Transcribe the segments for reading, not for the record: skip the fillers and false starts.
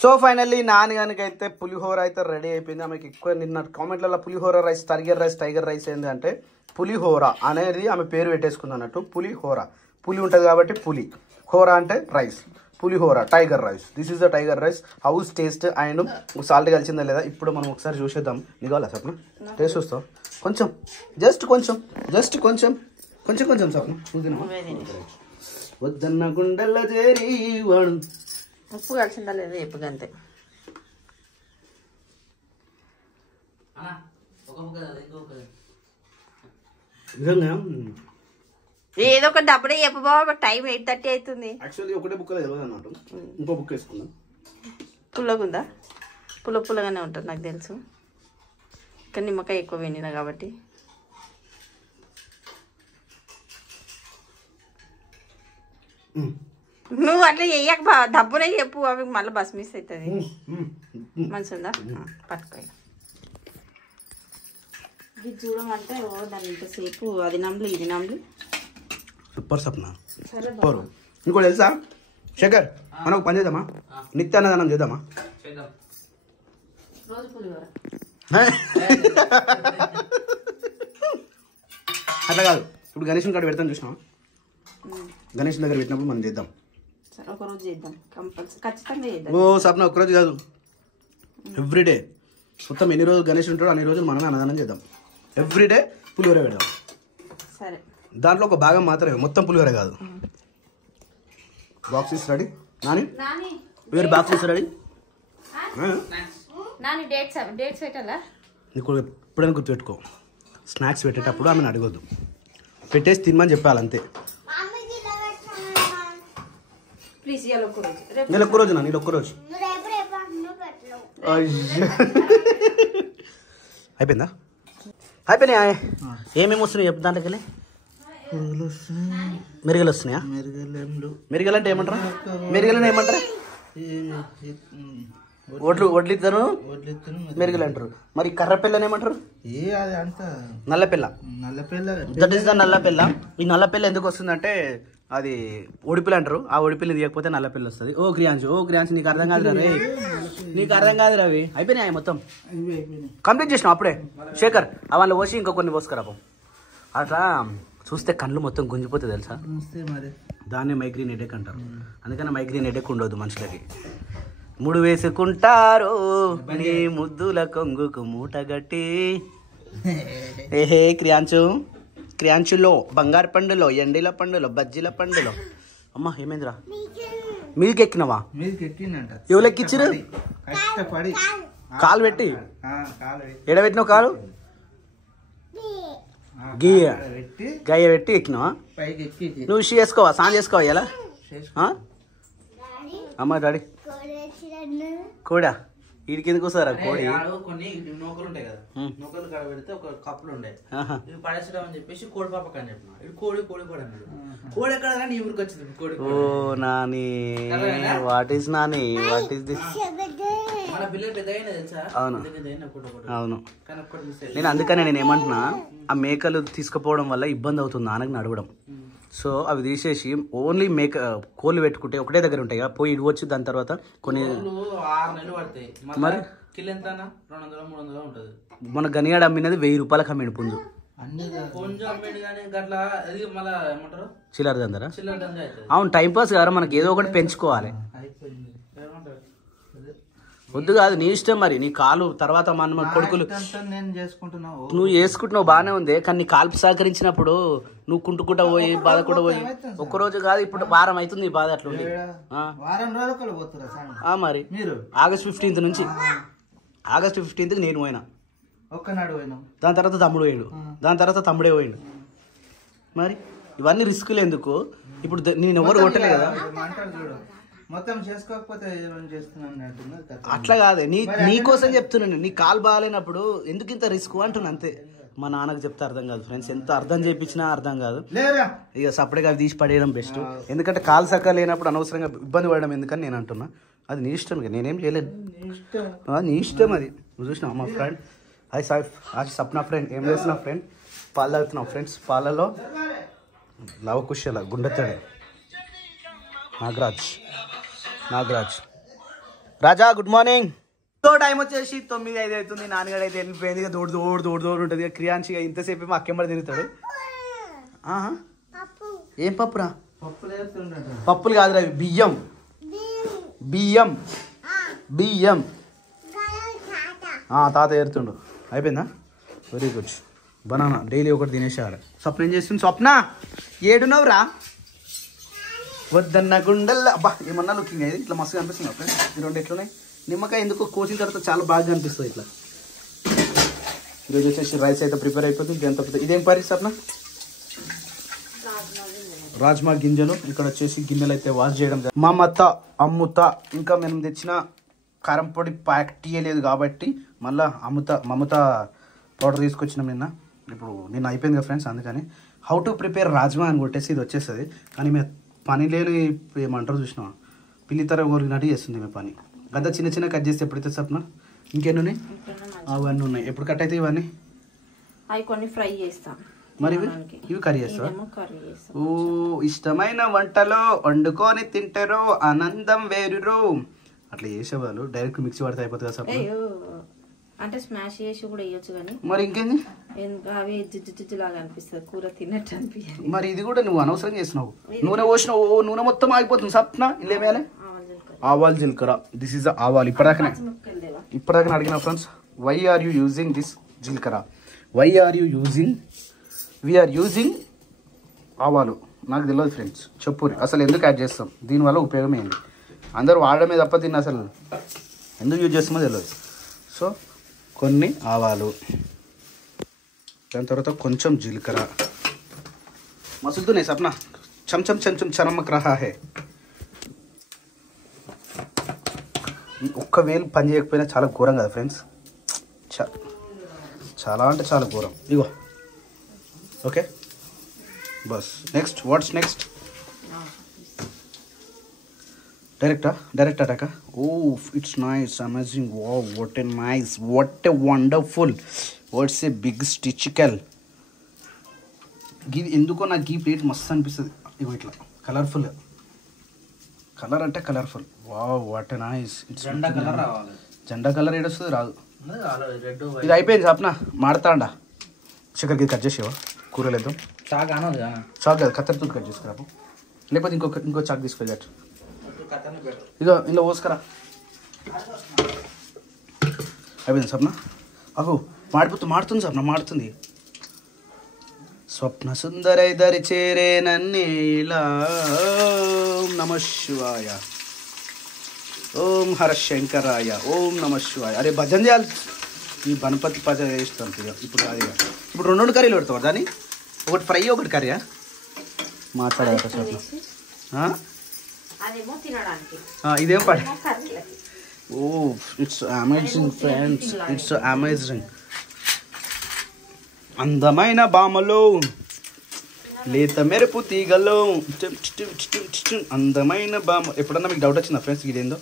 So finally నాన్నగానికైతే పులిహోర అయితే ready అయిపోయింది. ఆమెకి ఎక్కువ నిన్న కామెంట్లలో పులిహోర రైస్, టైగర్ రైస్ ఏంది అంటే పులిహోర అనేది ఆమె పేరు పెట్టేసుకుంది అన్నట్టు. పులిహోర, పులి ఉంటుంది కాబట్టి పులి, హోర అంటే rice, pulihora tiger rice. This is the tiger rice. How's taste and salt కలిసిందా లేదా ఇప్పుడు మనం ఒకసారి చూసేద్దాం. నీకు కావాలా సప్న? టేస్ట్ చూస్తావు? కొంచెం కొంచెం సప్న వద్దన్న గుండెల్లో చేరి వాడు. ఉప్పు కలిసిందా లేదా ఎప్పుడు అంతే. నిజంగా ఏదో ఒక డబ్బుడే చెప్పు బాబా. టైం 8:30 అవుతుంది. యాక్చువల్లీ ఒకటే బుక్ తెలియదు అన్నట్టు. ఇంకో బుక్ వేసుకుందాం. పుల్లగుందా? పుల్లగానే ఉంటుంది నాకు తెలుసు, కానీ నిమ్మకాయ ఎక్కువ వెండినా కాబట్టి. నువ్వు అట్లా చెయ్యక బా, డబ్బునే చెప్పు, అవి మళ్ళీ బస్ మిస్ అవుతుంది. మంచిగా పట్టుకో. ఇది చూడమంటే దాని ఇంతసేపు అది నమ్ములు ఇది నమ్ములు. Super Sapna, super. ఇంకోటి తెలుసా శేఖర్, మనం ఒక పని చేద్దామా? నిత్యాన్నదానం చేద్దామా? రోజు పులిహోర అట్లా కాదు, ఇప్పుడు గణేష్ కాడ పెడతాను చూసినా, గణేష్ దగ్గర పెట్టినప్పుడు మనం చేద్దాం. ఒకరోజు చేద్దాం, కంపల్సరీ ఖచ్చితంగా చేద్దాం. ఓ సప్న ఒకరోజు కాదు, ఎవ్రీడే. మొత్తం ఎన్ని రోజులు గణేష్ ఉంటాడో అన్ని రోజులు మనమే అన్నదానం చేద్దాం. ఎవ్రీడే పులిహోర పెడదాం. సరే, దాంట్లో ఒక భాగం మాత్రమే, మొత్తం పులిహోర కాదు. Boxes ready Nani? వేరే బాక్సెస్ రెడీ? డేట్స్ పెట్టాలా? నీకు ఎప్పుడైనా గుర్తుపెట్టుకో, స్నాక్స్ పెట్టేటప్పుడు ఆమెను అడగొద్దు, పెట్టేసి తినమని చెప్పాలి అంతే. ప్లీజ్ నేను ఒక్కరోజు నా, నేను ఒక్కరోజు. అయిపోయిందా? అయిపోయినాయా? ఏమేమి వస్తున్నాయి చెప్పు దాంట్లోకి వెళ్ళి. మెరుగలు వస్తున్నాయా? మెరుగలు అంటే ఏమంటారా? మెరుగలని ఏమంటారా? వడ్లు ఇద్దరు మెరుగలు అంటారు. మరి కర్రపిల్లని ఏమంటారు? నల్లపిల్ల. దట్ ఈస్ ద నల్లపిల్ల. ఈ నల్లపిల్ల ఎందుకు వస్తుందంటే అది ఒడిపిల్ల అంటారు. ఆ ఒడిపిల్ల తీయకపోతే నల్లపిల్ల వస్తుంది. ఓ క్రియాంశు నీకు అర్థం కాదు రవి, నీకు అర్థం కాదు రవి. అయిపోయినాయి మొత్తం, కంప్లీట్ చేసినాం అప్పుడే. శేఖర్ అవన్నీ పోసి ఇంకో కొన్ని పోసుకురాపం. అట్లా చూస్తే కళ్ళు మొత్తం గుంజిపోతుంది తెలుసా. దాన్ని మైగ్రీన్ హెడేక్ అంటారు. అందుకని మైగ్రీన్ హెడేక్ ఉండదు మనుషులకి. ముడు వేసుకుంటారు నీ ముద్దుల కొంగుకు మూటగట్టి. ఏహే క్రియాంచులో బంగారు పండులో, ఎండిల పండులో, బజ్జీల పండులో. అమ్మా ఏమైందిరా? మిల్క్ ఎక్కినవా? ఎవరు ఎక్కిచ్చిరు? కాలు పెట్టి ఎడబెట్టినావు కాలు? గయ్య పెట్టి ఎక్కినావా? నువ్వు చేసుకోవా? సాన్ చేసుకోవా ఇలా? అమ్మ డాడీ కోడా వీడికి ఎందుకు వస్తారా? కోడి కొన్ని నూకలు ఉంటాయి కదా, నూకలు కాడ పెడితే ఒక కప్పులు ఉండే పడేసడం అని చెప్పేసి కోడి పాప అని చెప్పిన. కోడి అన్నాడు. కోడి ఎక్కడ కానీ ఈ ఊరికి వచ్చింది కోడి. ఓ Nani, what is Nani, what is this? మన పిల్లలు పెద్దగా తెలుసా? అవును అవును. నేను అందుకనే నేను ఏమంటున్నా, ఆ మేకలు తీసుకుపోవడం వల్ల ఇబ్బంది అవుతుంది నాన్నకి నడవడం. సో అవి తీసేసి ఓన్లీ కోళ్ళు పెట్టుకుంటే ఒకటే దగ్గర ఉంటాయి కదా, పోయి ఇవ్వచ్చు. దాని తర్వాత కొన్ని 6 నెలలు పడతాయి. మరి కిలో ఎంత? 200-300 ఉంటుంది. మన గనియాడ అమ్మినది 1000 రూపాయలకు అమ్మిండు పుంజు. చిల్లర దందరా? అవును, టైం పాస్ కదా, మనకి ఏదో ఒకటి పెంచుకోవాలి. వద్దు కాదు, నీ ఇష్టం. మరి నీ కాలు తర్వాత మన కొడుకులు నువ్వు చేసుకుంటున్నావు బాగానే ఉంది, కానీ నీ కాలు సహకరించినప్పుడు నువ్వు కుంటుకుంటా పోయి బాధకుండా పోయి ఒక్కరోజు కాదు ఇప్పుడు వారం అవుతుంది ఈ బాధ. అట్లా మరి ఆగస్ట్ 15th నుంచి ఆగస్ట్ 15th నేను పోయినా, దాని తర్వాత తమ్ముడు పోయాడు, దాని తర్వాత తమ్ముడే పోయాడు. మరి ఇవన్నీ రిస్కులు ఎందుకు? ఇప్పుడు నేను ఎవరు కొట్టలే కదా. మొత్తం చేసుకోకపోతే అట్లా కాదు, నీకోసం చెప్తున్నాను. నీ కాలు బాగాలేనప్పుడు ఎందుకు ఇంత రిస్క్ అంటున్నా అంతే. మా నాన్నకు చెప్తే అర్థం కాదు ఫ్రెండ్స్, ఎంత అర్థం చేయించినా అర్థం కాదు. ఇక సపరేట్గా అవి తీసి పడేయడం బెస్ట్. ఎందుకంటే కాలు సక్క లేనప్పుడు అనవసరంగా ఇబ్బంది పడడం ఎందుకని నేను అంటున్నా. అది నీ ఇష్టం, నేనేం చేయలేను, నీ ఇష్టం అది. నువ్వు చూసినావు మా ఫ్రెండ్ సప్న ఫ్రెండ్ ఏం చేస్తున్నావు ఫ్రెండ్? పాలు తాగుతున్నావు ఫ్రెండ్స్. పాలలో లవకుశల గుండెతడి నాగరాజ్ రాజా గుడ్ మార్నింగ్. సో టైం వచ్చేసి 9:05 అవుతుంది. నాన్నగారు అయితే వెళ్ళిపోయింది. ఇక దోడు ఉంటుంది. ఇక క్రియాంశిగా ఇంతసేపు మా అక్కెంబడి తిరుగుతాడు. ఏం పప్పురా? పప్పులు కాదురా, బియ్యం బియ్యం బియ్యం. తాత ఏరుతుండు. అయిపోయిందా? Very good. బనానా డైలీ ఒకటి తినేసేయాలి. స్వప్న ఏం చేస్తుంది? స్వప్న ఏడునవురా? వద్దన్న గుండెల్లా. అబ్బా ఏమన్నా లుకింగ్ అయ్యేది ఇట్లా మస్తుగా అనిపిస్తుంది ఫ్రెండ్స్. ఈ రెండు ఎట్లున్నాయి? నిమ్మకాయ ఎందుకు కోసిన తర్వాత చాలా బాగా అనిపిస్తుంది ఇట్లా. ఈరోజు వచ్చేసి రైస్ అయితే ప్రిపేర్ అయిపోతుంది. ఎంత ఇదేం కర్రీ స్వప్న? రాజ్మా గింజలు. ఇక్కడ వచ్చేసి గిన్నెలు అయితే వాష్ చేయడం. మమత అమ్ముత ఇంకా మేము తెచ్చిన కారం పొడి ప్యాక్ తీయలేదు కాబట్టి మళ్ళీ మమత పౌడర్ తీసుకొచ్చినాం ఇప్పుడు నిన్న అయిపోయింది కదా ఫ్రెండ్స్. అందుకని హౌ టు ప్రిపేర్ రాజ్మా అని కొట్టేసి ఇది వచ్చేస్తుంది. కానీ మేము పని లేని ఏమంటారు చూసినా పిల్లితర కొరిగినట్టు చేస్తుంది మేము పని. గద్ద చిన్న చిన్న కట్ చేస్తే ఎప్పుడైతే సప్న ఇంకెన్ని ఉన్నాయి? అవన్నీ ఉన్నాయి. ఎప్పుడు కట్ అయితే ఇవన్నీ అవి కొన్ని ఫ్రై చేస్తాం. మరి ఇవి కర్రీ చేస్తావా? ఓ ఇష్టమైన వంటలో వండుకొని తింటారో ఆనందం వేరురో. అట్లా చేసేవాళ్ళు డైరెక్ట్ మిక్సీ పడితే అయిపోతుంది కదా. అంటే స్మాష్ చేసి కూడా వేయొచ్చు కానీ మరి ఇంకేంది అవి జిజ్జు లాగా అనిపిస్తుంది, కూర తిన్నట్టు అనిపించాలి. మరి ఇది కూడా నువ్వు అనవసరంగా చేసినావు. నూనె పోసినావు, నూనె మొత్తం ఆగిపోతుంది. సప్న ఇలా ఏమేయాలి? ఆవాలు జీలకర్ర. దిస్ ఈజ్ ఆవాలు. ఇప్పటిదాకా అడిగిన friends, why are you using this జీలకర్ర? Why are you using? We are using ఆవాలు. నాకు తెలియదు ఫ్రెండ్స్, చెప్పు అసలు ఎందుకు యాడ్ చేస్తాం? దీనివల్ల ఉపయోగం ఏంటి? అందరూ వాడడమే తప్ప దీన్ని అసలు ఎందుకు యూజ్ చేస్తామో తెలియదు. సో కొన్ని ఆవాలు, దాని తర్వాత కొంచెం జీలకర్ర మసులుతున్నాయి సప్న. చంచం చంచం చనమక్ రహా హే. ఒక్క వేలు పని చేయకపోయినా చాలా ఘోరం కదా ఫ్రెండ్స్. చాలా అంటే చాలా ఘోరం. ఇగో ఓకే బస్. Next what's next? Direct attack. Oh it's nice, amazing. Wow, what a nice, what a wonderful, what's a big స్టిచికల్. ఇది ఎందుకో నాకు ఈ ప్లేట్ మస్తు అనిపిస్తుంది. ఇగో ఇట్లా కలర్ఫుల్, కలర్ అంటే colourful. Wow, what a nice. జెండా కలర్ రావాలి. జెండా కలర్ ఏడొస్తుంది? రాదు. ఇది అయిపోయింది సప్న. మాడతాండా చికెన్ ఇది కట్ చేసేవా? కూరలు వేద్దాం. చాక్ అనదు చాక్ కాదు, కత్తెరతో కట్ చేసుకురాపు. లేకపోతే ఇంకో చాక్ తీసుకెళ్ళాడు. ఇదో ఇందులో పోసుకరా. అయిపోయింది సప్న. అగో మాడుతుంది సప్న, మాడుతుంది. స్వప్న సుందరై దరి చేరే నన్నేలా. ఓం నమ శివాయ, ఓం హర శంకరాయ, ఓం నమ శివాయ. అరే భజన చేయాలి. ఈ గణపతి పద వేస్తాను ఇప్పుడు. అది ఇప్పుడు రెండు కర్రీలు పెడతావు దాన్ని. ఒకటి ఫ్రై ఒకటి కర్రీయా? మాట్లాడాలి స్వప్న. ఇదేం పడ. Oh it's amazing friends, it's amazing. అందమైన బామలో లేత మెరుపు తీగలో అందమైన బామ. ఎప్పుడన్నా మీకు డౌట్ వచ్చిందా ఫ్రెండ్స్ ఇదేందో?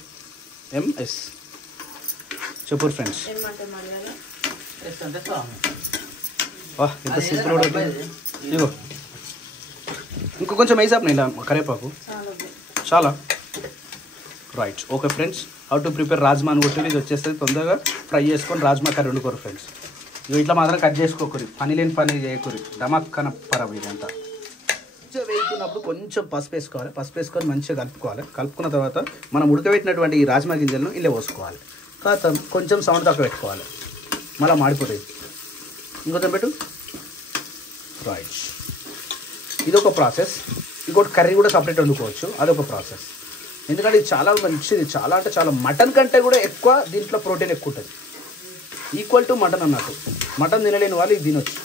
ఎంఎస్ చెప్పు ఫ్రెండ్స్. ఎంత సింపుల్. ఇగో ఇంకో కొంచెం వేసాను ఇలా కరేపాకు. చాలా right. Okay friends, how to prepare rajma అని కొట్టి ఇది వచ్చేస్తుంది. తొందరగా ఫ్రై చేసుకొని రాజ్మా కర్రీ వండుకోరు ఫ్రెండ్స్. ఇట్లా మాత్రం కట్ చేసుకోకూరి, పని లేని పని చేయకూరి. డమక్కన పరవ ఇదంతా. మంచిగా వేసుకున్నప్పుడు కొంచెం పసుపు వేసుకోవాలి. పసుపు వేసుకొని మంచిగా కలుపుకోవాలి. కలుపుకున్న తర్వాత మనం ఉడకబెట్టినటువంటి ఈ రాజ్మా గింజలను ఇలా పోసుకోవాలి. తర్వాత కొంచెం సౌండ్ తక్కువ పెట్టుకోవాలి, మళ్ళీ మాడిపోతుంది. ఇంకొంచెం పెట్టు. రైట్, ఇదొక ప్రాసెస్. ఇంకోటి కర్రీ కూడా సపరేట్ వండుకోవచ్చు, అదొక ప్రాసెస్. ఎందుకంటే ఇది చాలా మంచిది. చాలా అంటే చాలా, మటన్ కంటే కూడా ఎక్కువ దీంట్లో ప్రోటీన్ ఎక్కువ ఉంటుంది. ఈక్వల్ టు మటన్ అన్నట్టు. మటన్ తినలేని వాళ్ళు ఇది తినొచ్చు.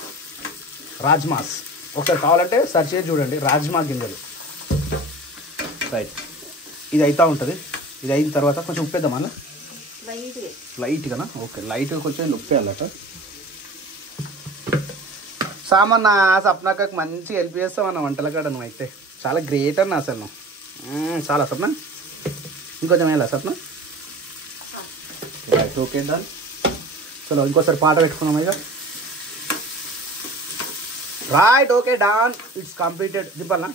రాజ్మాస్ ఒకసారి కావాలంటే సెర్చ్ చేసి చూడండి, రాజ్మా గింజలు. రైట్, ఇది అవుతూ ఉంటుంది. ఇది అయిన తర్వాత కొంచెం ఉప్పేద్దాం అన్న, లైట్గానా? ఓకే, లైట్గా కొంచెం ఉప్పేయాలట. సామాన్ సప్నాకకు మంచిగా హెల్ప్ చేస్తామన్న వంటల కాడ. నువ్వు అయితే చాలా గ్రేట్ అన్న అసలు నువ్వు. చాలా సప్న. ఇంకొంచెం వేయాలా సప్న? Right, okay done. చలో ఇంకోసారి పాట పెట్టుకున్నాం ఇక. Right, okay done, it's completed. దింపాలనా?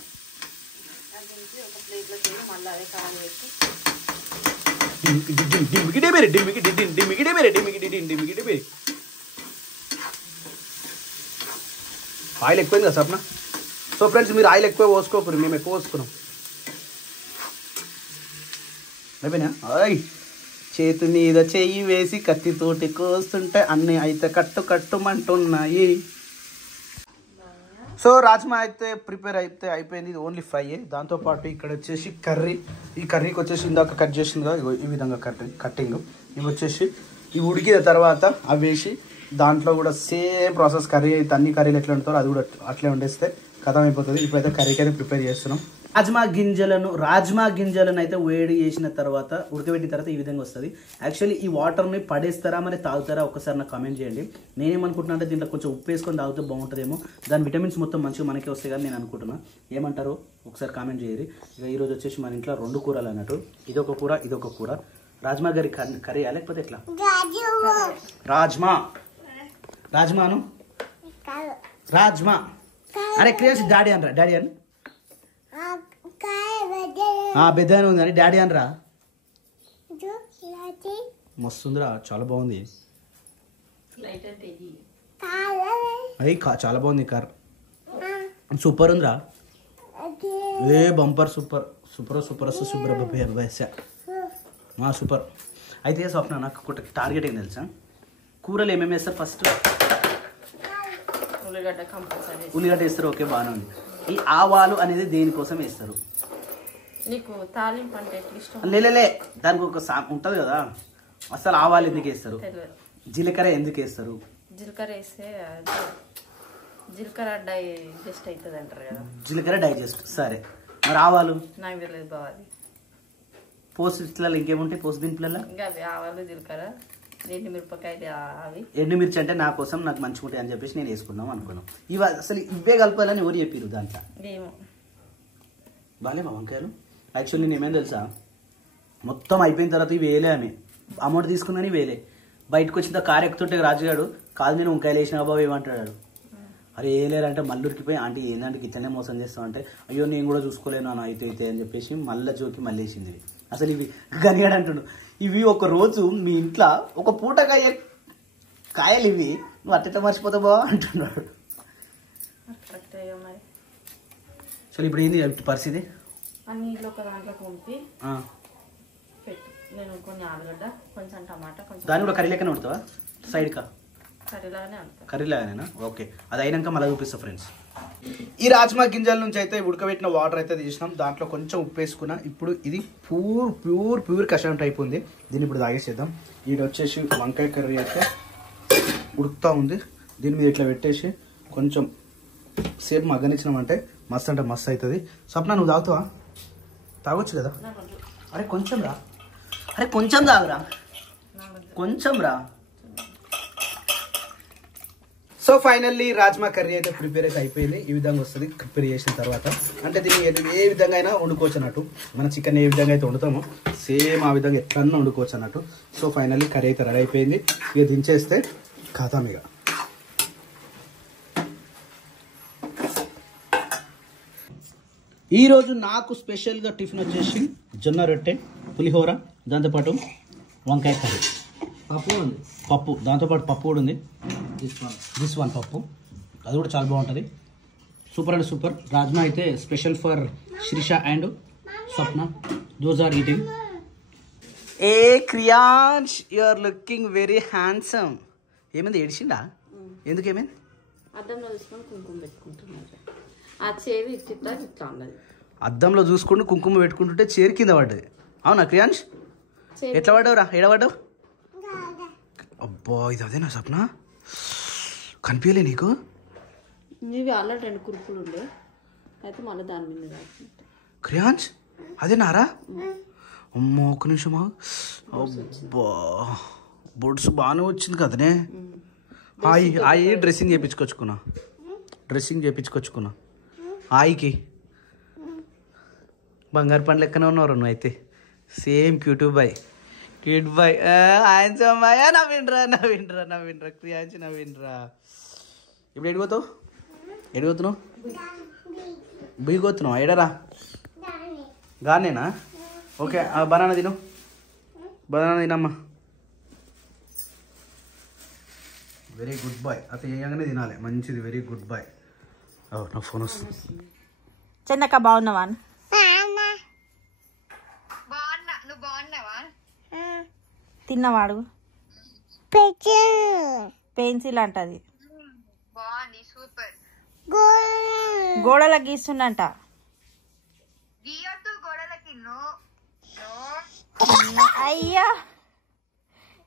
ఆయిల్ ఎక్కువైంది కదా సప్న. సో ఫ్రెండ్స్ మీరు ఆయిల్ ఎక్కువ పోసుకోకూడదు, మేము ఎక్కువ పోసుకున్నాం. అయిపోయినా అయ్ చేతి మీద చెయ్యి వేసి కత్తితోటి కోస్తుంటే అన్నీ అయితే కట్టుమంటున్నాయి. సో రాజ్మా అయితే ప్రిపేర్ అయితే అయిపోయింది, ఇది ఓన్లీ ఫ్రై. దాంతోపాటు ఇక్కడ వచ్చేసి కర్రీ. ఈ కర్రీకి వచ్చేసి ఇందాక కట్ చేసిందిగా ఈ విధంగా కట్టింగ్. ఇవి వచ్చేసి ఇవి ఉడికిన తర్వాత అవి వేసి దాంట్లో కూడా సేమ్ ప్రాసెస్ కర్రీ అయితే అన్ని కర్రీలు ఎట్లా ఉంటారో అది కూడా అట్లే వండేస్తే కథం అయిపోతుంది. ఇప్పుడైతే కర్రీకి అయితే ప్రిపేర్ చేస్తున్నాం. రాజ్మా గింజలను అయితే వేడి చేసిన తర్వాత ఉడకబెట్టిన తర్వాత ఈ విధంగా వస్తుంది. యాక్చువల్లీ ఈ వాటర్ని పడేస్తారా మరి తాగుతారా ఒకసారి నాకు కామెంట్ చేయండి. నేనేమనుకుంటున్నా అంటే దీంట్లో కొంచెం ఉప్పు వేసుకొని తాగితే బాగుంటుందేమో, దాని విటమిన్స్ మొత్తం మంచిగా మనకే వస్తాయి కానీ నేను అనుకుంటున్నా. ఏమంటారు ఒకసారి కామెంట్ చేయరు. ఇక ఈరోజు వచ్చేసి మన ఇంట్లో 2 కూరలు అన్నట్టు, ఇదొక కూర ఇదొక కూర. రాజ్మా కర్రీయా లేకపోతే ఎట్లా? రాజ్మాను రాజ్మా. అరే క్రియేసి డాడీ అనరా, డాడీ అని బెద్దాని ఉంది అని డాడీ అనరా. మస్తుందిరా, చాలా బాగుంది. అయ్యి చాలా బాగుంది కార్, సూపర్ ఉందిరా. A bumper super super super super. అయితే స్వప్న నాకు ఒక టార్గెట్ ఏం తెలుసా, కూరలు ఏమేమి వేస్తారు? ఫస్ట్ ఉల్లిగడ్డ వేస్తారు, ఓకే బాగానే ఉంది. ఈ ఆవాలు అనేది దేనికోసం వేస్తారు? నీకు తాలింపు అంటే ఇష్టం? లేలే, దానికి ఒక ఉంటుంది కదా. అసలు ఆవాలు ఎందుకు వేస్తారు? జీలకర్ర ఎందుకు వేస్తారు? జీలకర్ర వేస్తే జీలకర్ర డైజెస్ట్ అవుతుంది అంటారు కదా. జీలకర్ర డైజెస్ట్, సరే. మరి ఆవాలు నాకు తెలియదు బాగా. పోస్ట్ ఇట్లలో ఇంకేముంటాయి పోస్ట్ దీంట్లో? ఇంకా అవి ఆవాలు జీలకర్ర ఎండుమిరపకాయలు అవి. ఎండుమిర్చి అంటే నా కోసం నాకు మంచిగా ఉంటాయి అని చెప్పేసి నేను వేసుకున్నాం అనుకున్నాం. ఇవి అసలు ఇవే కలపాలని ఎవరు చెప్పారు దాంట్లో? బాగాలేమా వంకాయలు? యాక్చువల్లీ నేనేమేం తెలుసా, మొత్తం అయిపోయిన తర్వాత ఇవి వేయలే అని అమౌంట్ తీసుకున్నాను, వేయలే. బయటకు వచ్చిన కారు ఎక్కుతుంటే రాజుగాడు కాదు నేను వంకాయలు వేసిన బాబు ఏమంటాడు. అరే వేయలేరంటే మళ్ళీరికిపోయి ఆంటీ ఏంటంటే కిచెన్నే మోసం చేస్తామంటే అయ్యో నేను కూడా చూసుకోలేను అని అయితే అని చెప్పేసి మళ్ళీ జోకి మళ్ళీ వేసింది. అసలు ఇవి గనియాడు అంటున్నాడు. ఇవి ఒక రోజు మీ ఇంట్లో ఒక పూట కాయలు ఇవి నువ్వు అట్ట మర్చిపోతావు బావా అంటున్నాడు. సరే ఇప్పుడు ఏంది పరిస్థితి? అన్నిట్లో ఒక దాంట్లో పంపి పెట్టు. నేను కొన్ని ఆలుగడ్డ, కొంచెం టమాటా, కొంచెం దాన్ని కూడా కర్రీ లెక్కనే ఉడతావా? సైడ్కా కర్రీలాగానే కర్రీ లాగానేనా? ఓకే, అది అయినాక మళ్ళీ చూపిస్తా ఫ్రెండ్స్. ఈ రాజ్మా గింజల నుంచి అయితే ఉడకబెట్టిన వాటర్ అయితే తీసినాం, దాంట్లో కొంచెం ఉప్పు వేసుకున్నా. ఇప్పుడు ఇది ప్యూర్ కషాయం టైప్ ఉంది. దీన్ని ఇప్పుడు తాగేసేద్దాం. ఇది వచ్చేసి వంకాయ కర్రీ అయితే ఉడుకుతూ ఉంది. దీని మీద ఇట్లా పెట్టేసి కొంచెం సేపు మగ్గనిచ్చినామంటే మస్తు అంటే మస్తు అవుతుంది. స్వప్న నువ్వు తాగుతావా? తాగొచ్చు కదా. అరే కొంచెం రా, అరే కొంచెం తాగురా, కొంచెం రా. సో ఫైనల్లీ రాజ్మా కర్రీ అయితే ప్రిపేర్ అయితే అయిపోయింది. ఈ విధంగా వస్తుంది ప్రిపేర్ చేసిన తర్వాత. అంటే దీన్ని ఏ విధంగా అయినా వండుకోవచ్చు అన్నట్టు. మన చికెన్ ఏ విధంగా అయితే వండుతామో సేమ్ ఆ విధంగా ఎట్లన్నా వండుకోవచ్చు అన్నట్టు. సో ఫైనల్లీ కర్రీ అయితే రెడీ అయిపోయింది. ఇక దించేస్తే ఖాతాం. ఇక ఈరోజు నాకు స్పెషల్గా టిఫిన్ వచ్చేసి జొన్న రొట్టె, పులిహోర, దాంతోపాటు వంకాయ కర్రీ, పప్పు, దాంతోపాటు పప్పు కూడా ఉంది. దిస్ వన్ పప్పు, అది కూడా చాలా బాగుంటుంది. Super and super. రాజ్మా అయితే special for Srisha and Swapna, those are eating. Hey Kriyans, you are looking very handsome. ఏమైంది, ఏడిచిండా? ఎందుకు ఏమైంది? అద్దంలో చూసుకొని కుంకుమ పెట్టుకుంటున్నారు. ఆ చేవి ఇట్లా ఉన్నది. అద్దంలో చూసుకుంటూ కుంకుమ పెట్టుకుంటుంటే చేరు కింద పడ్డది. అవునా క్రియాన్స్? ఎట్లా పడ్డావురా? ఏడబడ్డావు? అబ్బా ఇది అదేనా స్వప్న? కనిపించలే నీకు? ఇవి ఆల్రెడీ 2 కురుపులు ఉండే అయితే మళ్ళీ దాని మీద క్రియాన్స్ అదేనారా? అమ్మో ఒక్క నిమిషం. అబ్బా బొడ్స్ బాగానే వచ్చింది కదనే. ఆయి డ్రెస్సింగ్ చేయించుకొచ్చుకున్నా ఆయికి. బంగారు పండ్లు లెక్కనే ఉన్నారు నువ్వు అయితే. Same cute boy handsome boy. నవ్విండ్రా క్రియాన్స్ నవ్విండ్రా. ఇప్పుడు ఎడిపోతున్నావు? బిగిపోతున్నావు? ఎడరా? గానేనా? ఓకే బనానా తిను. బనానా తినమ్మా. Very good boy. అతను ఏయంగానే తినాలి, మంచిది. Very good boy. నా ఫోన్ వస్తుంది. చందక్క బాగున్నావా? తిన్నవాడు పెన్సిల్ అంటది, గోడలకు గీస్తుండంట. అయ్యో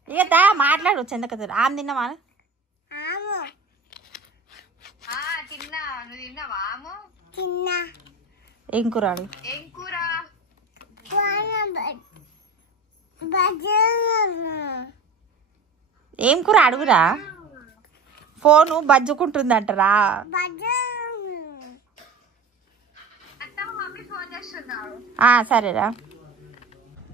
ఇక మాట్లాడు చందక. ఆమె తిన్నావా? ఏం కూరాడు? ఏం కూర అడుగురా. ఫోను బజ్జుకుంటుందంటరా. సరేరా.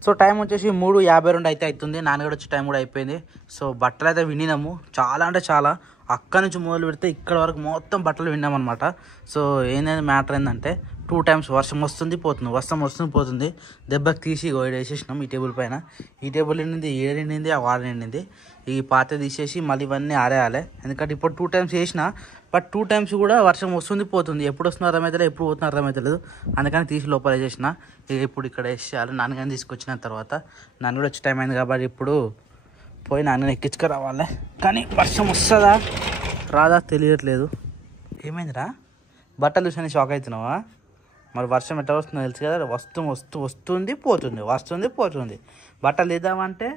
సో టైం వచ్చేసి 3:52 అయితే అవుతుంది. నాన్నగడ వచ్చే టైం కూడా అయిపోయింది. సో బట్టలు అయితే విన్నాము, చాలా అంటే చాలా. అక్కడి నుంచి మొదలు పెడితే ఇక్కడ వరకు మొత్తం బట్టలు విన్నామన్నమాట. సో ఏంటంటే మ్యాటర్ ఏంటంటే 2 times వర్షం వస్తుంది పోతుంది, వర్షం వస్తుంది పోతుంది. దెబ్బకి తీసి వేసేసినాం ఈ టేబుల్ పైన. ఈ టేబుల్ నిండింది, ఏడు నిండింది, ఆ వాడ నిండింది. ఈ పాత తీసేసి మళ్ళీ ఇవన్నీ ఆరేయాలి. ఎందుకంటే ఇప్పుడు 2 times వేసిన, బట్ 2 times కూడా వర్షం వస్తుంది పోతుంది. ఎప్పుడు వస్తుందో అర్థమవుతలేదు, ఎప్పుడు పోతుందో అర్థమవుతలేదు. అందుకని తీసి లోపల వేసేసిన. ఇప్పుడు ఇక్కడ వేసేయాలి. నాన్నగారిని తీసుకొచ్చిన తర్వాత నాన్న కూడా వచ్చే టైం అయింది కాబట్టి ఇప్పుడు పోయి నాన్నని ఎక్కించుకురావాలి. కానీ వర్షం వస్తుందా రాదా తెలియట్లేదు. ఏమైందిరా? బట్టలు చూసాను షాక్ అవుతున్నావా? మరి వర్షం ఎట్లా వస్తుందో తెలుసు కదా. వస్తుంది పోతుంది, వస్తుంది పోతుంది. బట్టలు వేద్దామంటే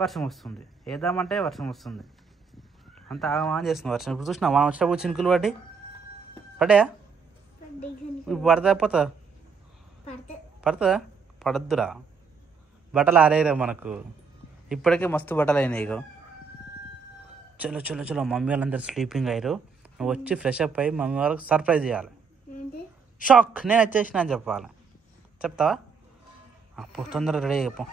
వర్షం వస్తుంది, వేద్దామంటే వర్షం వస్తుంది. అంత ఆగమాగం చేస్తుంది వర్షం. ఇప్పుడు చూసినా మనం వచ్చినప్పుడు చినుకులు పడ్డాయా? ఇప్పుడు పడతా పడుతుందా? పడద్దురా. బట్టలు ఆరేయరా మనకు. ఇప్పటికే మస్తు బట్టలు అయినాయి. ఇగో చలో చలో చలో. మమ్మీ వాళ్ళందరూ స్లీపింగ్ అయ్యారు. నువ్వు వచ్చి ఫ్రెష్ అప్ అయ్యి మమ్మీ వాళ్ళకి సర్ప్రైజ్ చేయాలి. షాక్ నేను వచ్చేసిన అని చెప్పాలి. చెప్తావా? అప్పుడు తొందరగా రెడీ అయిపో.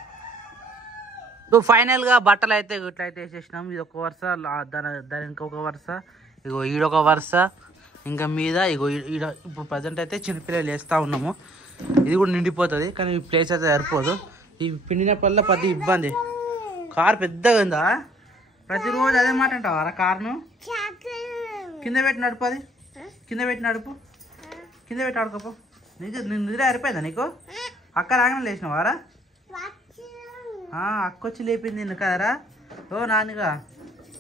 నువ్వు ఫైనల్గా బట్టలు అయితే ఇట్లా అయితే వేసేసినాం. ఇది ఒక వరుస, దాని ఇంకొక వరుస, ఇగో ఈడొక వరుస, ఇంకా మీద ఇగో ఈడ. ఇప్పుడు ప్రజెంట్ అయితే చిన్నపిల్లలు వేస్తూ ఉన్నాము. ఇది కూడా నిండిపోతుంది, కానీ ఈ ప్లేస్ అయితే సరిపోదు. ఈ పిండినప్పల్లా పెద్ద ఇబ్బంది. కారు పెద్దగా ఉందా? ప్రతిరోజు అదే మాట అంటావా? కారును కింద పెట్టి నడుపు, అది కింద పెట్టి నడుపు, కింద పెట్టి ఆడుకోపో. నిద్ర అయిపోయిందా నీకు? అక్క రాగానే లేచినవారా? అక్క వచ్చి లేపింది నిన్ను కదరా? ఓ నాన్నగా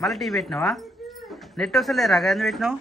మళ్ళీ టీ పెట్టినావా? నెట్ వస్తలేరా? ఎందుకు పెట్టినావు?